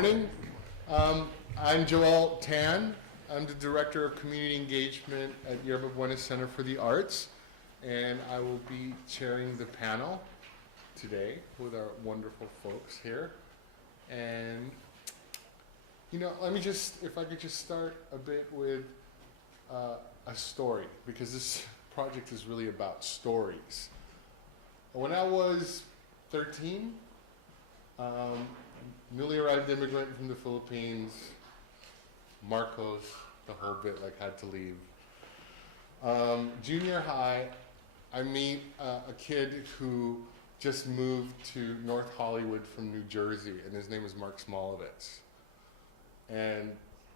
Morning. I'm Joel Tan. I'm the Director of Community Engagement at Yerba Buena Center for the Arts, and I will be chairing the panel today with our wonderful folks here. And, let me if I could just start a bit with a story, because this project is really about stories. When I was 13, newly arrived immigrant from the Philippines, Marcos, the whole bit, had to leave. Junior high, I meet a kid who just moved to North Hollywood from New Jersey, and his name was Mark Smolovitz. And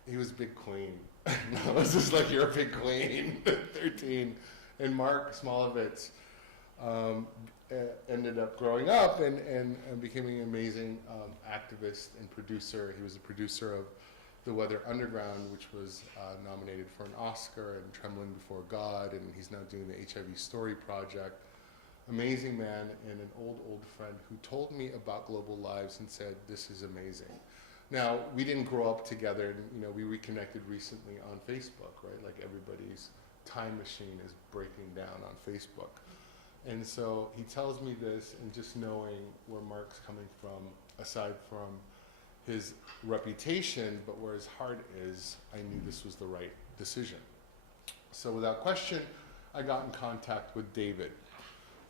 he was a big queen. I was just like, you're a big queen, 13. And Mark Smolovitz ended up growing up and becoming an amazing activist and producer. He was a producer of The Weather Underground, which was nominated for an Oscar, and Trembling Before God, and he's now doing the HIV Story Project. Amazing man, and an old friend who told me about Global Lives and said, this is amazing. Now, we didn't grow up together, and we reconnected recently on Facebook, right? Like everybody's time machine is breaking down on Facebook. And so he tells me this, and just knowing where Mark's coming from, aside from his reputation, but where his heart is, I knew this was the right decision. So without question, I got in contact with David.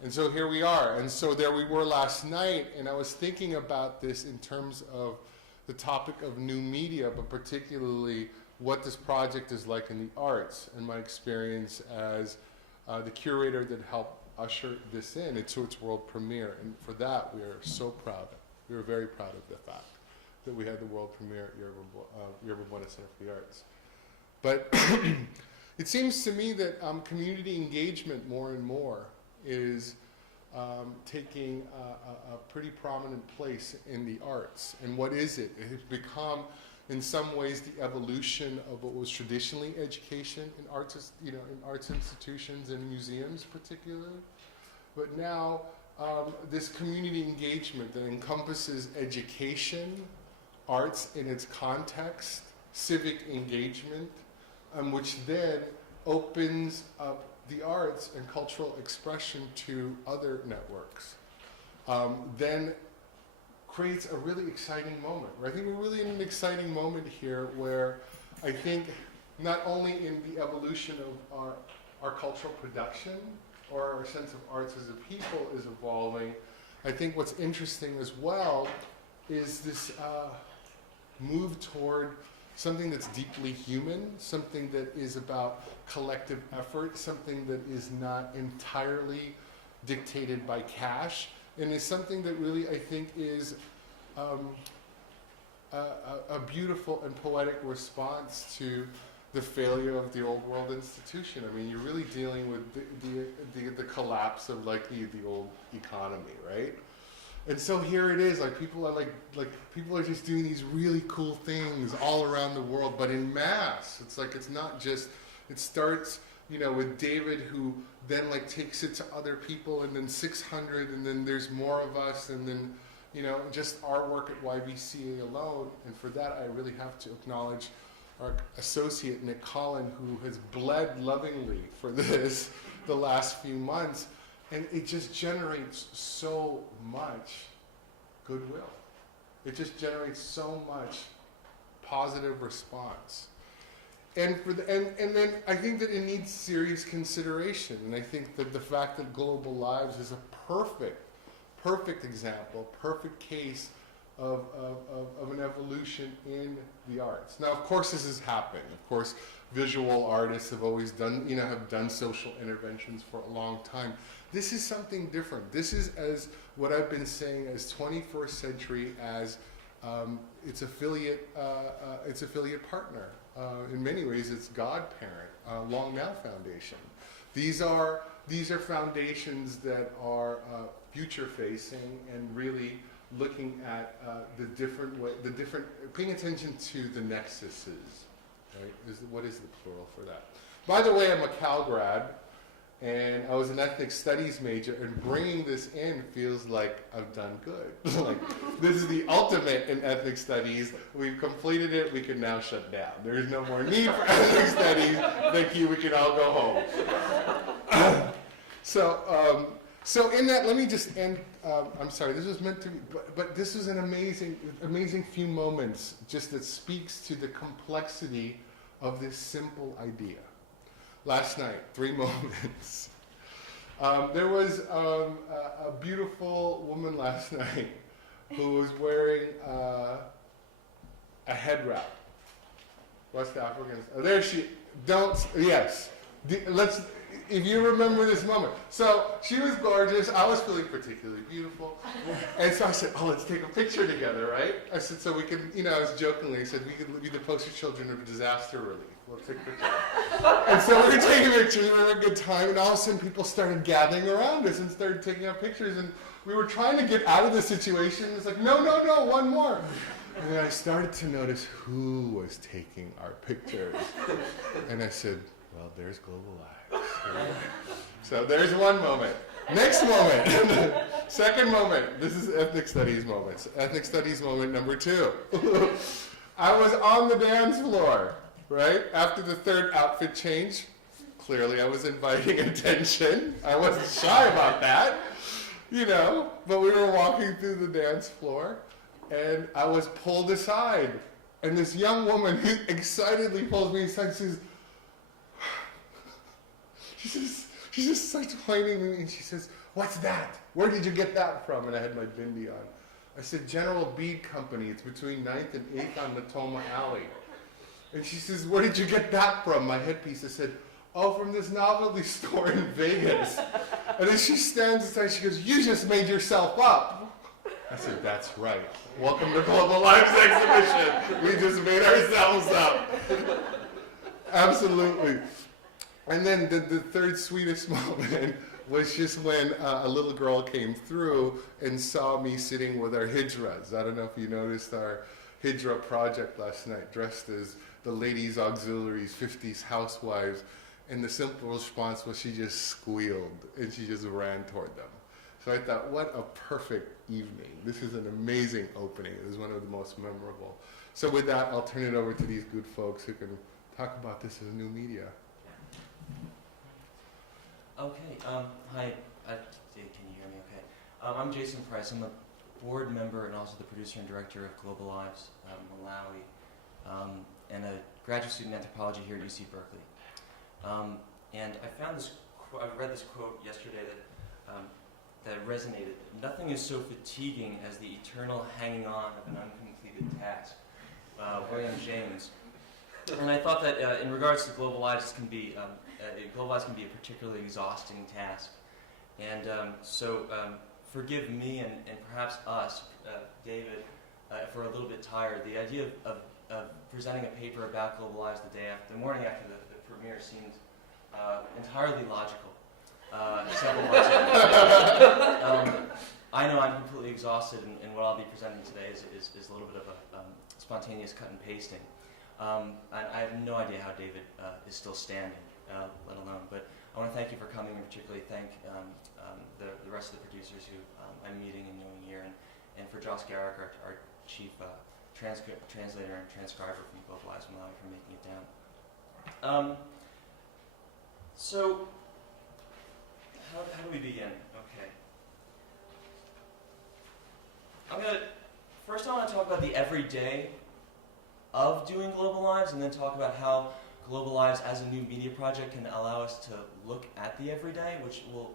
And so here we are. And so there we were last night, and I was thinking about this in terms of the topic of new media, but particularly what this project is like in the arts, and my experience as the curator that helped usher this in into its world premiere. And for that, we are so proud. We are very proud of the fact that we had the world premiere at Yerba Buena Center for the Arts. But it seems to me that community engagement more and more is taking a pretty prominent place in the arts. And what is it? It has become, in some ways, the evolution of what was traditionally education in arts, in arts institutions and museums particularly. But now, this community engagement that encompasses education, arts in its context, civic engagement, which then opens up the arts and cultural expression to other networks, then creates a really exciting moment. Right? I think we're really in an exciting moment here where I think not only in the evolution of our cultural production or our sense of arts as a people is evolving, I think what's interesting as well is this move toward something that's deeply human, something that is about collective effort, something that is not entirely dictated by cash, and is something that really, I think, is a beautiful and poetic response to the failure of the old world institution. I mean, you're really dealing with the collapse of the old economy, right? And so here it is, people are just doing these really cool things all around the world, but in mass. It's not just, it starts, with David, who then takes it to other people, and then 600, and then there's more of us, and then, just our work at YBCA alone. And for that, I really have to acknowledge our associate, Nick Collin, who has bled lovingly for this the last few months. And it just generates so much goodwill. It just generates so much positive response. And then I think that it needs serious consideration. And I think that the fact that Global Lives is a perfect example, perfect case of an evolution in the arts. Now, of course, this has happened. Of course, visual artists have always done, have done social interventions for a long time. This is something different. This is, as what I've been saying, as 21st century as its affiliate partner. In many ways, it's godparent, Long Now Foundation. These are foundations that are future-facing and really looking at paying attention to the nexuses. Right? What is the plural for that? By the way, I'm a Cal grad. And I was an ethnic studies major, and bringing this in feels like I've done good. Like, this is the ultimate in ethnic studies. We've completed it. We can now shut down. There is no more need for ethnic studies. Thank you. We can all go home. So in that, let me just end. I'm sorry. This was meant to be, but this was an amazing few moments, just that speaks to the complexity of this simple idea. Last night, 3 moments. There was a beautiful woman last night who was wearing a head wrap. West Africans. Oh, there she. Yes. If you remember this moment. So she was gorgeous. I was feeling particularly beautiful. And so I said, let's take a picture together, right? I said, so we can, I was jokingly, I said, we could be the poster children of disaster relief. We'll take pictures. And so we were taking pictures, we were having a good time, and all of a sudden people started gathering around us and started taking our pictures, and we were trying to get out of the situation. It's like, no, one more. And then I started to notice who was taking our pictures. And I said, well, there's Global Lives. So there's one moment. Next moment. Second moment. This is ethnic studies moments. Ethnic studies moment number 2. I was on the dance floor, right? After the 3rd outfit change. Clearly I was inviting attention. I wasn't shy about that, but we were walking through the dance floor, and I was pulled aside. And this young woman excitedly pulls me aside and says, she just starts whining me, and she says, what's that? Where did you get that from? And I had my bindi on. I said, General Bead Company. It's between 9th and 8th on Matoma Alley. And she says, where did you get that from? My headpiece. I said, from this novelty store in Vegas. And then she stands aside, she goes, you just made yourself up. I said, that's right. Welcome to Global Lives Exhibition. We just made ourselves up. Absolutely. And then the third sweetest moment was just when a little girl came through and saw me sitting with our hijras. I don't know if you noticed our hijra project last night, dressed as the ladies' auxiliaries, 50s housewives. And the simple response was she just squealed and she just ran toward them. So I thought, what a perfect evening. This is an amazing opening. It was one of the most memorable. So with that, I'll turn it over to these good folks who can talk about this as new media. Okay, hi, can you hear me okay? I'm Jason Price. I'm a board member and also the producer and director of Global Lives Malawi, and a graduate student in anthropology here at UC Berkeley. And I found this, I read this quote yesterday that resonated. Nothing is so fatiguing as the eternal hanging on of an uncompleted task. William James. And I thought that in regards to Global Lives, Global Lives can be a particularly exhausting task. And so forgive me and perhaps us, David, if we're a little bit tired. The idea of presenting a paper about Global Lives the morning after the premiere seemed entirely logical. Several months ago. I know I'm completely exhausted, and what I'll be presenting today is a little bit of a spontaneous cut and pasting. And I have no idea how David is still standing, let alone. But I want to thank you for coming, and particularly thank the rest of the producers who I'm meeting and knowing here, and for Josh Garrick, our chief translator and transcriber from Global Lives Malawi, for making it down. So, how do we begin? Okay. First I want to talk about the everyday of doing Global Lives, and then talk about how Global Lives as a new media project can allow us to look at the everyday, which will,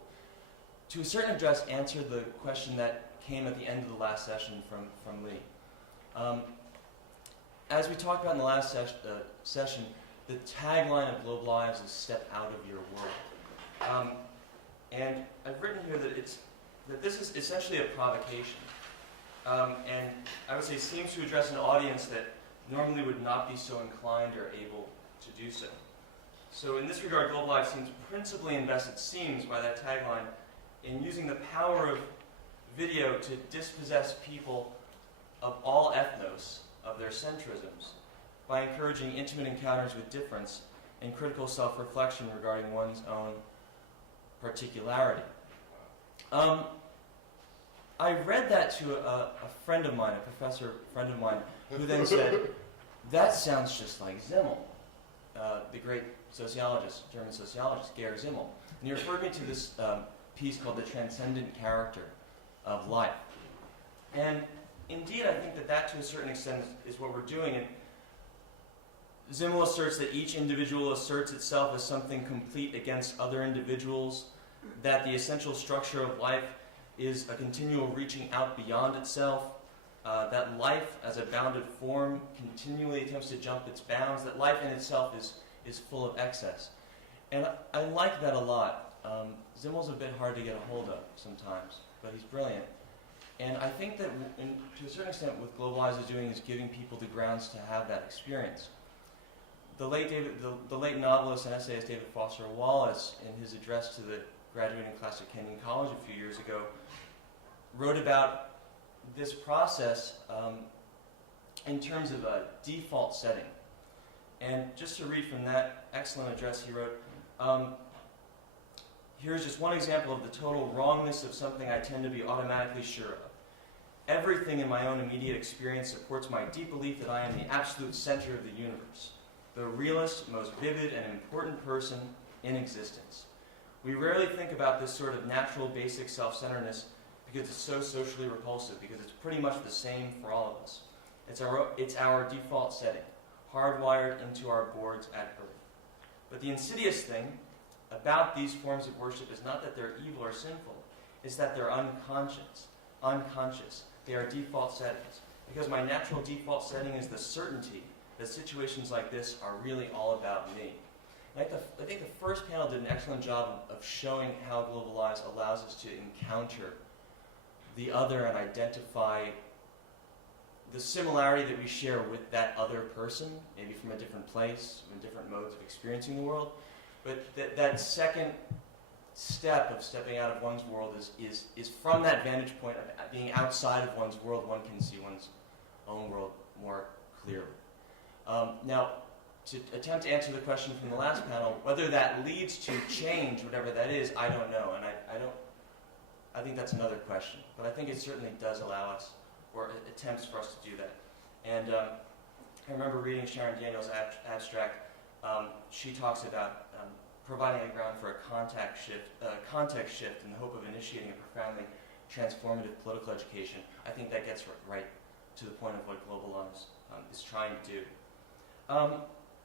to a certain address, answer the question that came at the end of the last session from Lee. As we talked about in the last session, the tagline of Global Lives is "Step out of your world," and I've written here that this is essentially a provocation, and I would say seems to address an audience that normally would not be so inclined or able to do so. So in this regard, Global Lives seems principally invested, seems by that tagline, in using the power of video to dispossess people of all ethnos of their centrisms, by encouraging intimate encounters with difference and critical self-reflection regarding one's own particularity. I read that to a friend of mine, a professor friend of mine, who then said, that sounds just like Simmel, the great sociologist, German sociologist, Georg Simmel. And he referred me to this piece called The Transcendent Character of Life. And indeed, I think that to a certain extent is what we're doing. And Simmel asserts that each individual asserts itself as something complete against other individuals, that the essential structure of life is a continual reaching out beyond itself, that life as a bounded form continually attempts to jump its bounds, that life in itself is full of excess. And I like that a lot. Simmel's a bit hard to get a hold of sometimes, but he's brilliant. And I think that to a certain extent what Globalize is doing is giving people the grounds to have that experience. The late novelist and essayist David Foster Wallace, in his address to the graduating class at Kenyon College a few years ago, wrote about this process in terms of a default setting. And just to read from that excellent address he wrote, here's just one example of the total wrongness of something I tend to be automatically sure of. Everything in my own immediate experience supports my deep belief that I am the absolute center of the universe, the realest, most vivid, and important person in existence. We rarely think about this sort of natural, basic self-centeredness because it's so socially repulsive, because it's pretty much the same for all of us. It's our default setting, hardwired into our boards at birth. But the insidious thing about these forms of worship is not that they're evil or sinful, it's that they're unconscious. They are default settings. Because my natural default setting is the certainty that situations like this are really all about me. I think the first panel did an excellent job of showing how Globalize allows us to encounter the other and identify the similarity that we share with that other person, maybe from a different place, from different modes of experiencing the world. But that second step of stepping out of one's world is from that vantage point of being outside of one's world, one can see one's own world more clearly. Now, to attempt to answer the question from the last panel, whether that leads to change, whatever that is, I don't know, and I think that's another question. But I think it certainly does allow us, or attempts for us to do that. And I remember reading Sharon Daniels' abstract. She talks about providing a ground for a context shift in the hope of initiating a profoundly transformative political education. I think that gets right to the point of what Globalize is trying to do.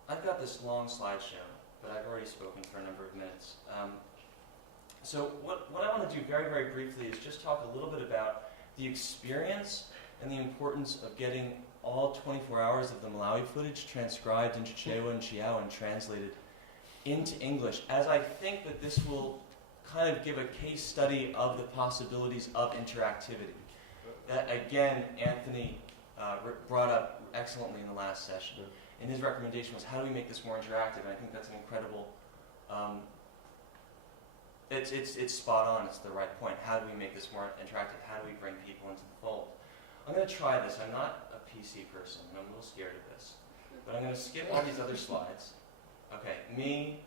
I've got this long slideshow, but I've already spoken for a number of minutes. So what I want to do very, very briefly is just talk a little bit about the experience and the importance of getting all 24 hours of the Malawi footage transcribed into Chewa and Chiao and translated into English, as I think that this will kind of give a case study of the possibilities of interactivity. That, again, Anthony brought up excellently in the last session. And his recommendation was, how do we make this more interactive? And I think that's an incredible, it's spot on, it's the right point. How do we make this more interactive? How do we bring people into the fold? I'm going to try this. I'm not a PC person, and I'm a little scared of this. But I'm going to skip all these other slides. Okay, we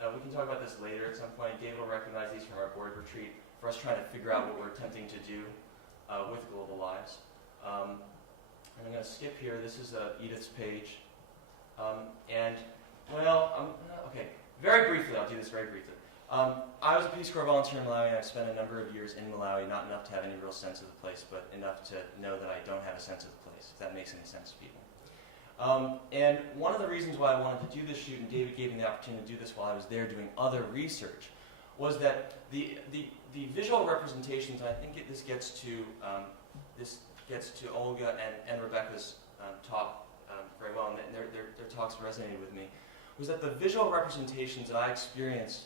can talk about this later at some point. David will recognize these from our board retreat for us trying to figure out what we're attempting to do with Global Lives. And I'm going to skip here. This is Edith's page. Okay, very briefly, I'll do this very briefly. I was a Peace Corps volunteer in Malawi, and I've spent a number of years in Malawi, not enough to have any real sense of the place, but enough to know that I don't have a sense of the place, if that makes any sense to people. And one of the reasons why I wanted to do this shoot, and David gave me the opportunity to do this while I was there doing other research, was that the visual representations, and I think this gets to Olga and Rebecca's talk very well, and their talks resonated with me, was that the visual representations that I experienced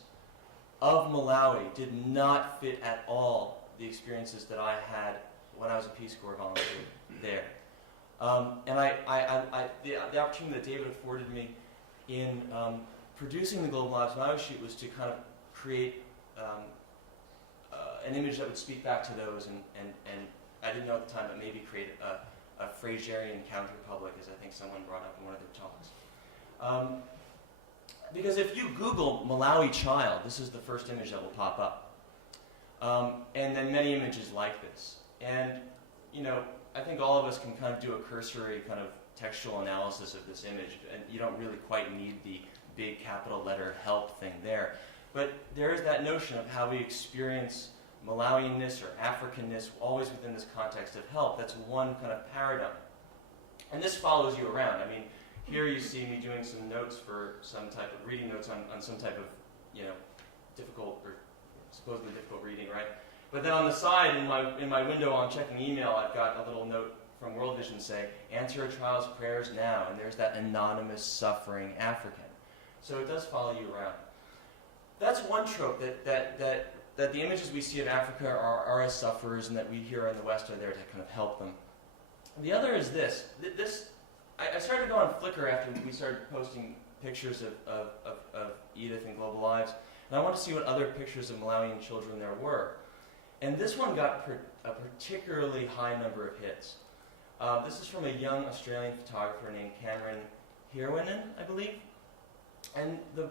of Malawi did not fit at all the experiences that I had when I was a Peace Corps volunteer there. And the opportunity that David afforded me in producing the Global Lives Malawi shoot was to kind of create an image that would speak back to those, and I didn't know at the time, but maybe create a Fraserian counterpublic, as I think someone brought up in one of their talks. Because if you Google Malawi child, this is the first image that will pop up. And then many images like this. And, you know, I think all of us can kind of do a cursory kind of textual analysis of this image, and you don't really quite need the big capital letter help thing there. But there is that notion of how we experience Malawianness or Africanness always within this context of help. That's one kind of paradigm. And this follows you around. I mean, here you see me doing some notes for some type of reading notes on some type of, you know, difficult or supposedly difficult reading, right? But then on the side, in my window on checking email, I've got a little note from World Vision saying, answer a child's prayers now. And there's that anonymous suffering African. So it does follow you around. That's one trope, that the images we see of Africa are as sufferers, and that we here in the West are there to kind of help them. The other is this. I started to go on Flickr after we started posting pictures of Edith and Global Lives, and I wanted to see what other pictures of Malawian children there were. And this one got a particularly high number of hits. This is from a young Australian photographer named Cameron Hirwinen, I believe. And the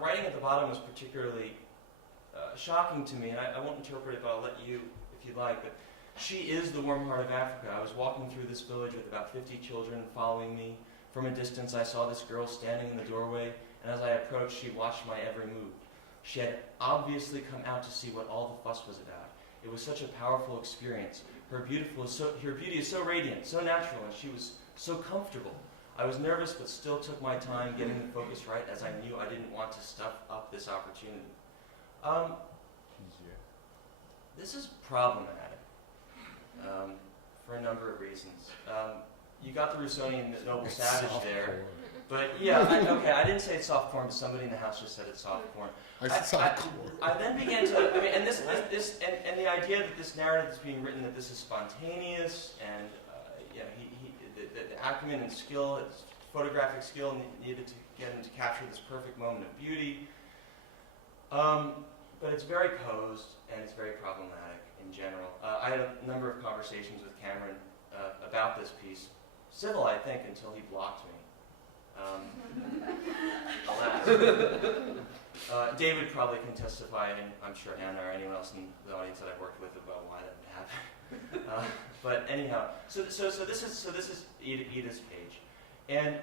writing at the bottom was particularly shocking to me, and I won't interpret it, but I'll let you, if you'd like. But she is the warm heart of Africa. I was walking through this village with about 50 children following me. From a distance, I saw this girl standing in the doorway, and as I approached, she watched my every move. She had obviously come out to see what all the fuss was about. It was such a powerful experience. Her beauty is so radiant, so natural, and she was so comfortable. I was nervous, but still took my time getting the focus right, as I knew I didn't want to stuff up this opportunity. This is problematic for a number of reasons. You got the Rousseauian noble savage there, but yeah, I didn't say it's soft porn, but somebody in the house just said it's soft porn. I then began to, and the idea that this narrative is being written, that this is spontaneous, and the acumen and skill, his photographic skill needed to get him to capture this perfect moment of beauty. But it's very posed, and it's very problematic in general. I had a number of conversations with Cameron about this piece. Civil, I think, until he blocked me. Alas. David probably can testify, and I'm sure Anna or anyone else in the audience that I've worked with about why that would happen. But anyhow, so this is Edith's page, and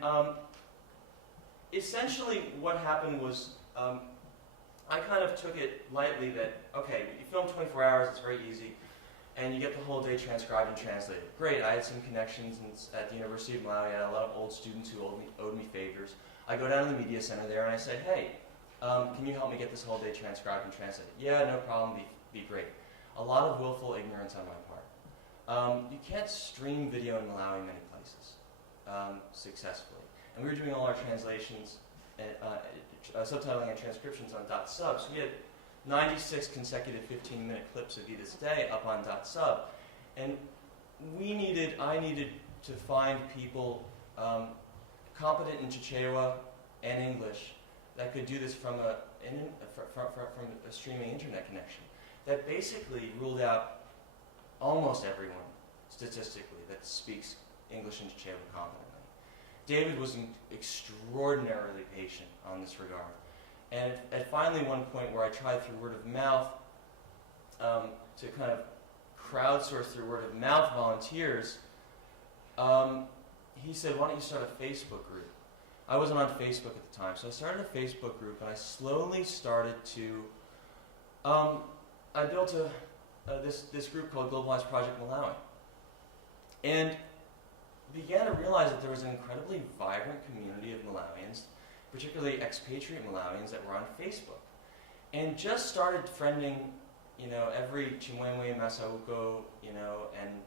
essentially what happened was I kind of took it lightly that okay, you film 24 hours, it's very easy, and you get the whole day transcribed and translated. Great, I had some connections at the University of Malawi. I had a lot of old students who owed me favors. I go down to the media center there and I say, hey, can you help me get this whole day transcribed and translated? Yeah, no problem, be great. A lot of willful ignorance on my part. You can't stream video in Malawi many places successfully. And we were doing all our translations, subtitling and transcriptions on .sub. So we had 96 consecutive 15-minute clips of Edith's day up on .sub. And I needed to find people competent in Chichewa and English that could do this from a streaming internet connection. That basically ruled out almost everyone, statistically, that speaks English and Chichewa competently. David was extraordinarily patient on this regard. And at finally one point where I tried through word of mouth to kind of crowdsource through word of mouth volunteers, he said, why don't you start a Facebook group? I wasn't on Facebook at the time, so I started a Facebook group, and I slowly started to, I built this group called Globalized Project Malawi, and began to realize that there was an incredibly vibrant community of Malawians, particularly expatriate Malawians, that were on Facebook, and just started friending, every Chimwemwe, Masauko, and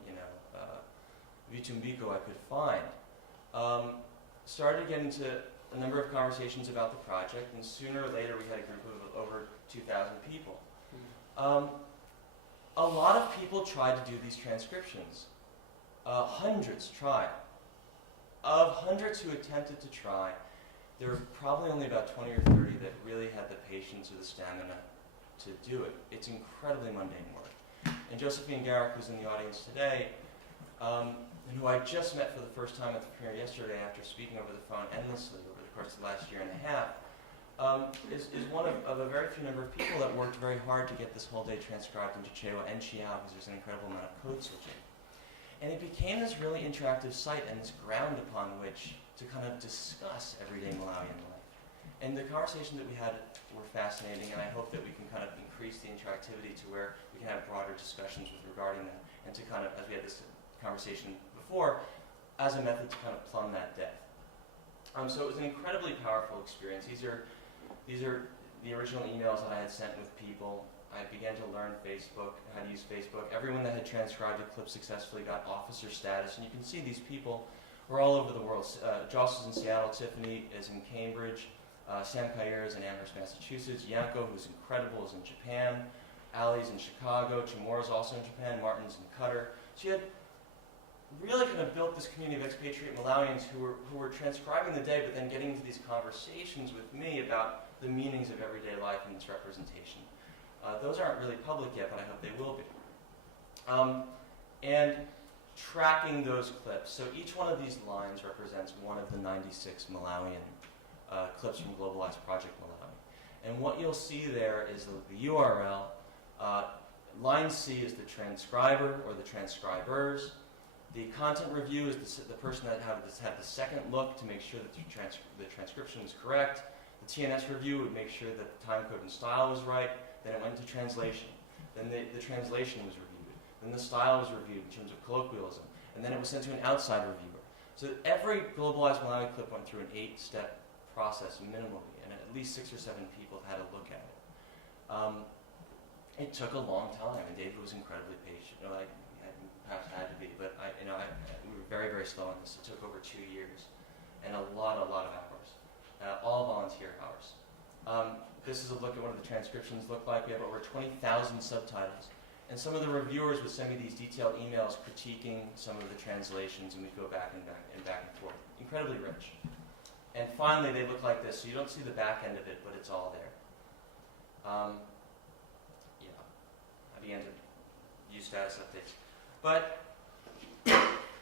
Vitumbiko I could find. Started getting into a number of conversations about the project, and sooner or later we had a group of over 2,000 people. A lot of people tried to do these transcriptions. Hundreds tried. Of hundreds who attempted to try, there were probably only about 20 or 30 that really had the patience or the stamina to do it. It's incredibly mundane work. And Josephine Garrick, who's in the audience today, and who I just met for the first time at the premiere yesterday after speaking over the phone endlessly over the course of the last year and a half, is one of a very few number of people that worked very hard to get this whole day transcribed into Chewa and Xiao because there's an incredible amount of code switching. And it became this really interactive site and this ground upon which to kind of discuss everyday Malawian life. And the conversations that we had were fascinating, and I hope that we can kind of increase the interactivity to where we can have broader discussions with regarding that, and to kind of, as we had this conversation before, as a method to kind of plumb that depth. So it was an incredibly powerful experience. These are the original emails that I had sent with people. I began to learn Facebook, how to use Facebook. Everyone that had transcribed a clip successfully got officer status, and you can see these people were all over the world. Joss is in Seattle, Tiffany is in Cambridge, Sam Kair is in Amherst, Massachusetts, Yanko, who's incredible, is in Japan, Ali's in Chicago, Chamorro's also in Japan, Martin's in Qatar. So you had really kind of built this community of expatriate Malawians who were transcribing the day, but then getting into these conversations with me about the meanings of everyday life and its representation. Those aren't really public yet, but I hope they will be. And tracking those clips. So each one of these lines represents one of the 96 Malawian clips from Globalized Project Malawi. And what you'll see there is the URL. Line C is the transcriber or the transcribers. The content review is the person that had the second look to make sure that the transcription is correct. The TNS review would make sure that the time code and style was right. Then it went to translation. Then the translation was reviewed. Then the style was reviewed in terms of colloquialism. And then it was sent to an outside reviewer. So every Globalized Malawi clip went through an 8-step process minimally, and at least 6 or 7 people had a look at it. It took a long time, and David was incredibly patient. I perhaps had to be, but we were very, very slow on this. It took over 2 years, and a lot of hours, all volunteer hours. This is a look at what the transcriptions look like. We have over 20,000 subtitles. And some of the reviewers would send me these detailed emails critiquing some of the translations, and we'd go back and forth. Incredibly rich. And finally, they look like this. So you don't see the back end of it, but it's all there. I began to use status updates. But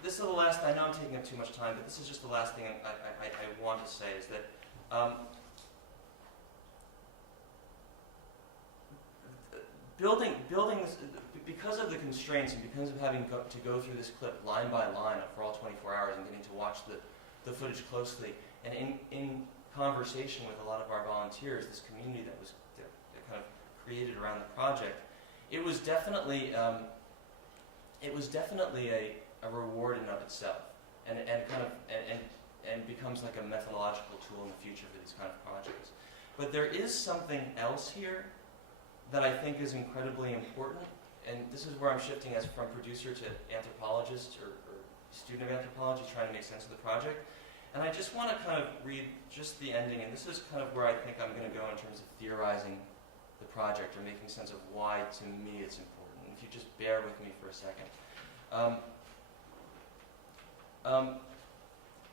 this is the last, I know I'm taking up too much time, but this is just the last thing I want to say is that building this, because of the constraints and because of having to go through this clip line by line for all 24 hours and getting to watch the footage closely, and in conversation with a lot of our volunteers, this community that kind of created around the project, it was definitely a reward in and of itself, and becomes like a methodological tool in the future for these kind of projects. But there is something else here that I think is incredibly important, and this is where I'm shifting as from producer to anthropologist or student of anthropology, trying to make sense of the project. And I just want to kind of read just the ending, and this is kind of where I think I'm going to go in terms of theorizing the project or making sense of why, to me, it's important. And if you just bear with me for a second.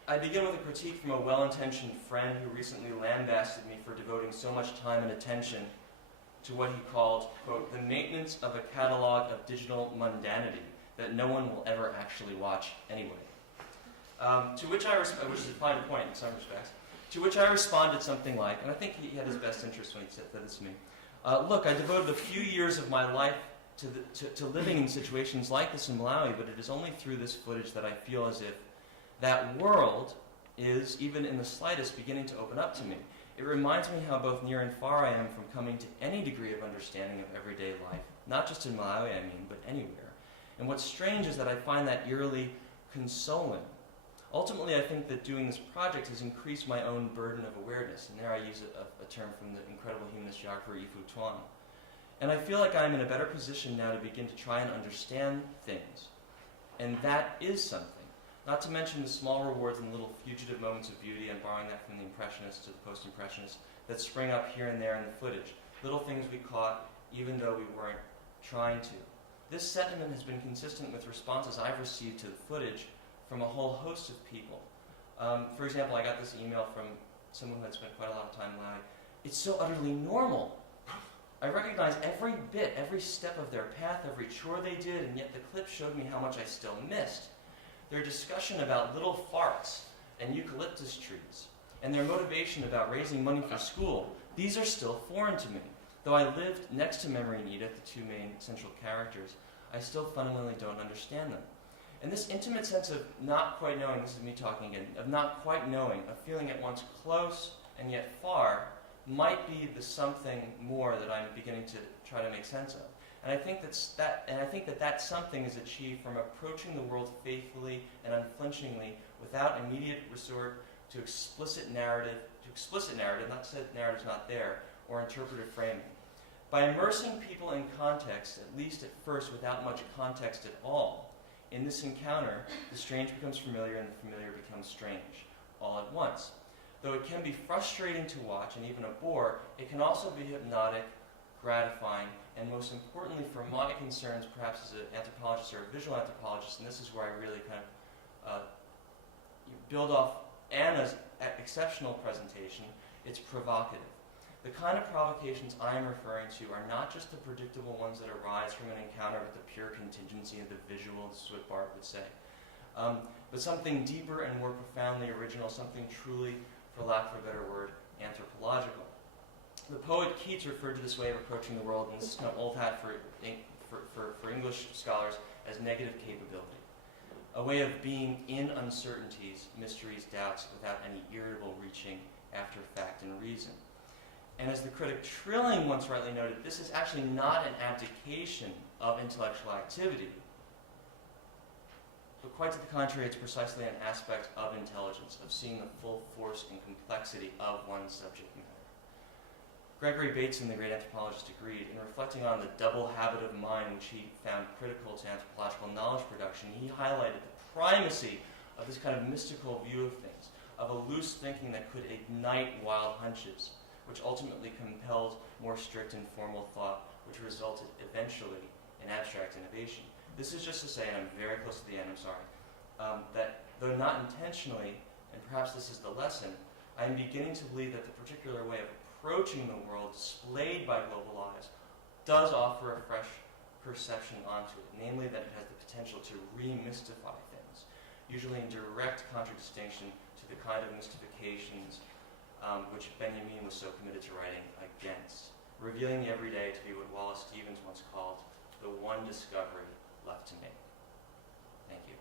I begin with a critique from a well-intentioned friend who recently lambasted me for devoting so much time and attention to what he called, quote, the maintenance of a catalog of digital mundanity that no one will ever actually watch anyway. To which I responded, which is a fine point in some respects, to which I responded something like, and I think he had his best interest when he said this to me, look, I devoted a few years of my life to living in situations like this in Malawi, but it is only through this footage that I feel as if that world is, even in the slightest, beginning to open up to me. It reminds me how both near and far I am from coming to any degree of understanding of everyday life, not just in Malawi, I mean, but anywhere. And what's strange is that I find that eerily consoling. Ultimately, I think that doing this project has increased my own burden of awareness, and there I use a term from the incredible humanist geographer Ifu Tuan. And I feel like I'm in a better position now to begin to try and understand things. And that is something. Not to mention the small rewards and little fugitive moments of beauty, and borrowing that from the Impressionists to the Post-Impressionists, that spring up here and there in the footage. Little things we caught, even though we weren't trying to. This sentiment has been consistent with responses I've received to the footage from a whole host of people. For example, I got this email from someone who had spent quite a lot of time in Malawi. It's so utterly normal. I recognize every bit, every step of their path, every chore they did, and yet the clip showed me how much I still missed. Their discussion about little farts and eucalyptus trees, and their motivation about raising money for school, these are still foreign to me. Though I lived next to Memory and Edith, the two main central characters, I still fundamentally don't understand them. And this intimate sense of not quite knowing, this is me talking again, of not quite knowing, of feeling at once close and yet far, might be the something more that I'm beginning to try to make sense of. And I think that something is achieved from approaching the world faithfully and unflinchingly without immediate resort to explicit narrative, not to say that narrative's not there, or interpretive framing. By immersing people in context, at least at first without much context at all, in this encounter, the strange becomes familiar and the familiar becomes strange, all at once. Though it can be frustrating to watch and even a bore, it can also be hypnotic, gratifying, and most importantly for my concerns, perhaps as an anthropologist or a visual anthropologist, and this is where I really kind of build off Anna's exceptional presentation, it's provocative. The kind of provocations I am referring to are not just the predictable ones that arise from an encounter with the pure contingency of the visual, this is what Barth would say, but something deeper and more profoundly original, something truly, for lack of a better word, anthropological. The poet Keats referred to this way of approaching the world, and this is kind of old hat for English scholars, as negative capability. A way of being in uncertainties, mysteries, doubts, without any irritable reaching after fact and reason. And as the critic Trilling once rightly noted, this is actually not an abdication of intellectual activity, but quite to the contrary, it's precisely an aspect of intelligence, of seeing the full force and complexity of one's subject matter. Gregory Bateson, the great anthropologist, agreed. In reflecting on the double habit of mind which he found critical to anthropological knowledge production, he highlighted the primacy of this kind of mystical view of things, of a loose thinking that could ignite wild hunches, which ultimately compelled more strict and formal thought, which resulted eventually in abstract innovation. This is just to say, and I'm very close to the end, I'm sorry, that though not intentionally, and perhaps this is the lesson, I am beginning to believe that the particular way of approaching the world displayed by Global Eyes does offer a fresh perception onto it, namely that it has the potential to remystify things, usually in direct contradistinction to the kind of mystifications which Benjamin was so committed to writing against, revealing the everyday to be what Wallace Stevens once called the one discovery left to make. Thank you.